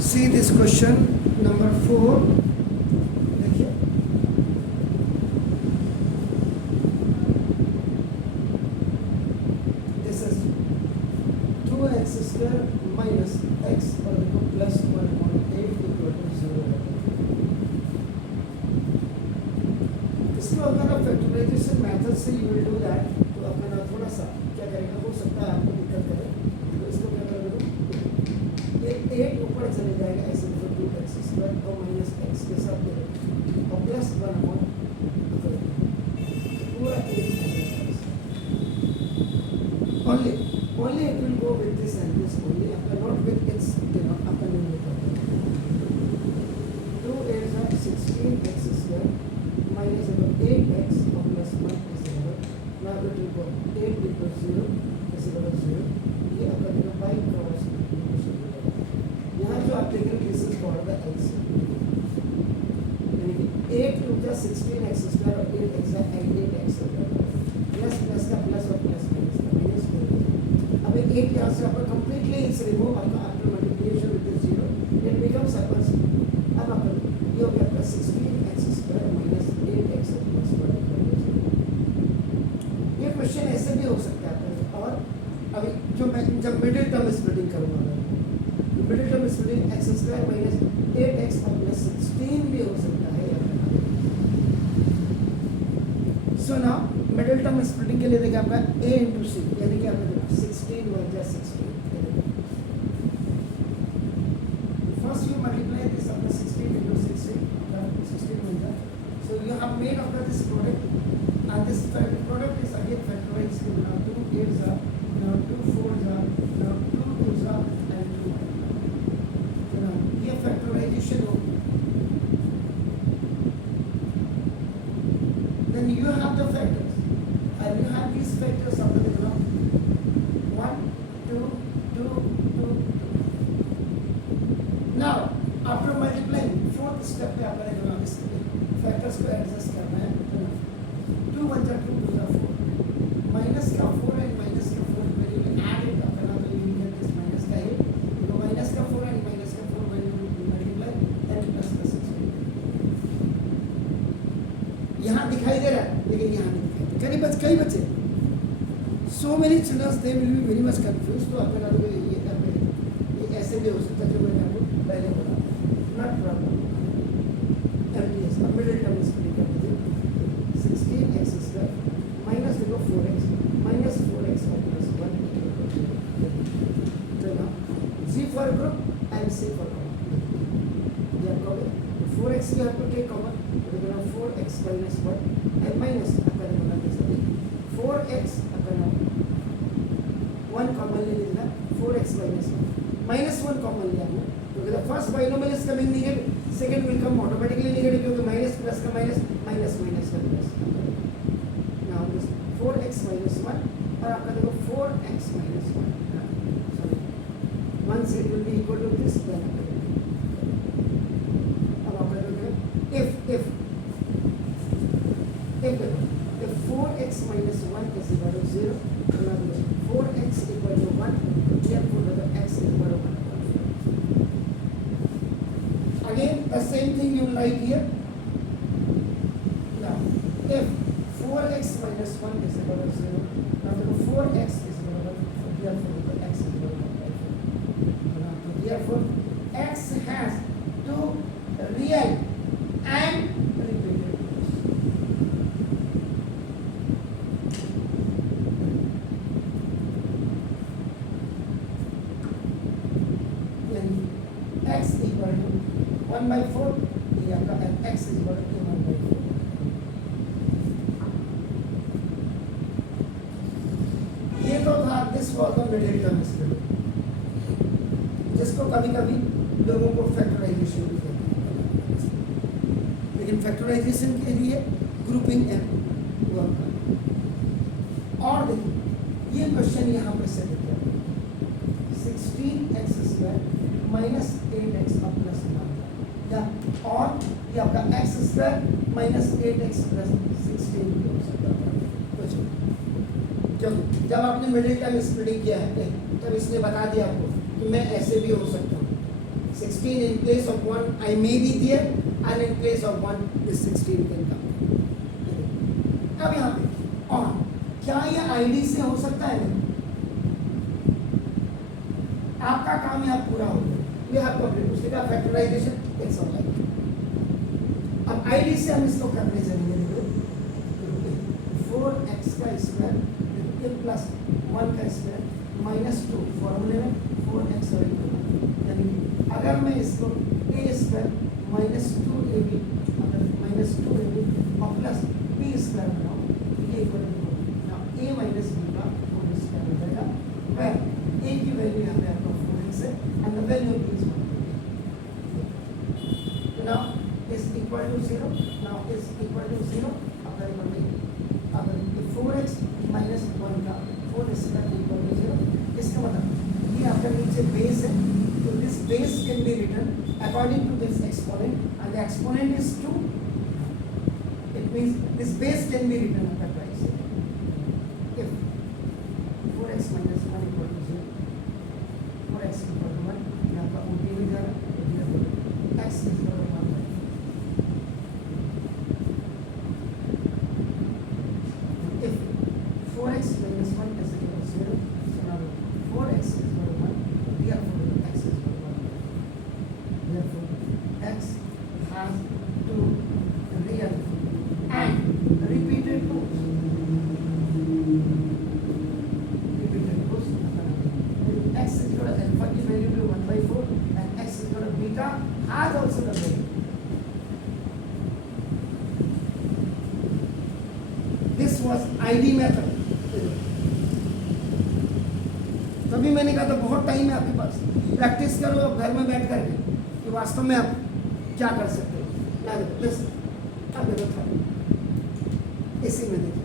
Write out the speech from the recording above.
See this question number 4. देखिए this is 2x square minus x और देखो plus 1.8 equal to 0 है। इसको अगर आप फैक्टराइजेशन मेथड से यू विल डू दैट, तो अपना थोड़ा सा क्या करेगा, हो सकता है आपको दिक्कत करे, तो इसको क्या करोगे, ये 8 ऊपर चले जाएगा ऐसे, तो 2x स्क्वायर और माइनस x के साथ और प्लस 1 पूरा 8 only it will go with this and this only, not with its upper limit. 2 8 are 16x square minus 8x or plus 1 is equal, now it will go 8 equals 0 is equal to 0, ये आपका देखो by cross यहाँ जो आप देखेंगे this is called the LCM, यानी कि 8 to the 16x square और 8x का 8x प्लस प्लस का प्लस और प्लस माइनस का माइनस। अब एक यहाँ से आपका कंप्लीटली इट्स रिमूव, आपका after multiplication with 0 it becomes upon, अब आपका ये हो गया आपका 16x square minus 8x plus 1। ये क्वेश्चन ऐसे भी हो सकता है। और अभी जो मैं जब मिडिल टर्म स्प्लिटिंग करूँगा, middle term splitting x square minus 8x plus 16 भी हो सकता है। So now middle term splitting के लिए देखिए आपका a इंटू सी, यानी कि आपका 16 1 16, first you multiply this after 16 into 16, 16 1 जा, so you have made after this product and this product is again factorized to now 2 8s are now 2 4s are now 2 2s are and 2 1, now ये factorization हो, then you have the factors and you have these factors of the diagram 1 2 2 2 2। now after multiplying fourth step पे आपने diagram इसके factors को adjust करना है, 2 1 जा 2 2 जा 4 minus का 4 and minus का 4 when you add it करना, तो you get this minus का 8, तो minus का 4 and minus का 4 when you multiply then plus का 6 यहाँ दिखाई दे रहा है, लेकिन यहाँ नहीं दिखाई, कई बच्चे so many children they will be very much confused। तो आपने कहा ये ऐसे भी हो सकता है जो मैंने आपको पहले बोला, नॉट प्रॉब्लम। एमटीएस अब मिडिल टर्म स्प्लिट कर दीजिए, 16x स्क्वायर माइनस देखो 4x माइनस 4x प्लस 1 तो ना G for group and C for common, ये आपका 4x की आपको टेक कॉमन, तो ना 4x माइनस 1 एंड माइनस आपका बना दीजिए 4x अपना 1 कॉमन ले लीजिए, 4x माइनस 1 कॉमन लिया हमने, क्योंकि the first binomial is coming negative, second will come automatically negative, क्योंकि माइनस प्लस का माइनस माइनस माइनस का plus. Now this 4x minus 1 और आपका देखो 4x माइनस 1, सॉरी 1 से it will be equal to this, then अब आपका देखो if 4x minus 1 is equal to 0, 4x equal to 1, therefore the x is equal to 1. Again, the same thing you write here. Now, if 4x minus 1 is equal to 0, now the 4x is equal to 1, therefore the x is equal to 1. Therefore, x has two real and repeated x equal to 1 by 4, ये आपका x is equal to 1 by 4। ये तो था this was the middle term split, जिसको कभी-कभी लोगों को factorisation भी कहते हैं, लेकिन फैक्टराइजेशन के लिए ग्रुपिंग एंड वर्क करना। और देखिए ये क्वेश्चन यहाँ पर से देखिए 16x square minus 8x plus 1 या और ये आपका x square minus 8x plus 16 भी हो सकता है कुछ, क्योंकि जब आपने मिडिल टर्म स्प्लिटिंग किया है तब इसने बता दिया आपको कि मैं ऐसे भी हो सकता हूँ, 16 16 in place of 1 I may be there and in place of 1 this 16 can come. अब यहाँ पे और क्या ये आईडी से हो सकता है? आपका काम यहाँ पूरा हो गया, ये आपका उसके बाद फैक्टराइजेशन इट्स ऑल लाइक। अब आईडी से हम इसको करने चलेंगे। 4x का स्क्वायर प्लस 1 का स्क्वायर माइनस 2 फॉर्मूले में 4x और यानी अगर मैं इसको a स्क्वायर माइनस 2ab अगर माइनस 2ab और प्लस b स्क्वायर बनाऊँ तो ये equal to a minus b का होल स्क्वायर हो जाएगा, where a की वैल्यू यहाँ पे आपका 4x है and the value of b is 1. Now is equal to 0. Now is equal to 0. अगर 4x माइनस 1 का 4 स्क्वायर इक्वल टू 0, इसका मतलब ये आपका नीचे बेस है, तो this base can be written according to this exponent and the exponent is 2. It means this base can be written at that price if 4x minus 1 equal to 0, 4x equal to 1, यहाँ का उल्टी हो जाएगा, x is equal to 1 if 4x minus 1 is equal to 0, so now 4x is equal to 1, therefore x is equal to 1. Therefore x has two real and repeated roots. X is equal to alpha की value to 1/4 and x is equal to beta has also the value. This was ID method. तभी मैंने कहा था बहुत time है आपके पास, practice करो अब घर में बैठ करके कि वास्तव में आप क्या कर सकते हो। ना देखो, अब देखो इसी में देखिए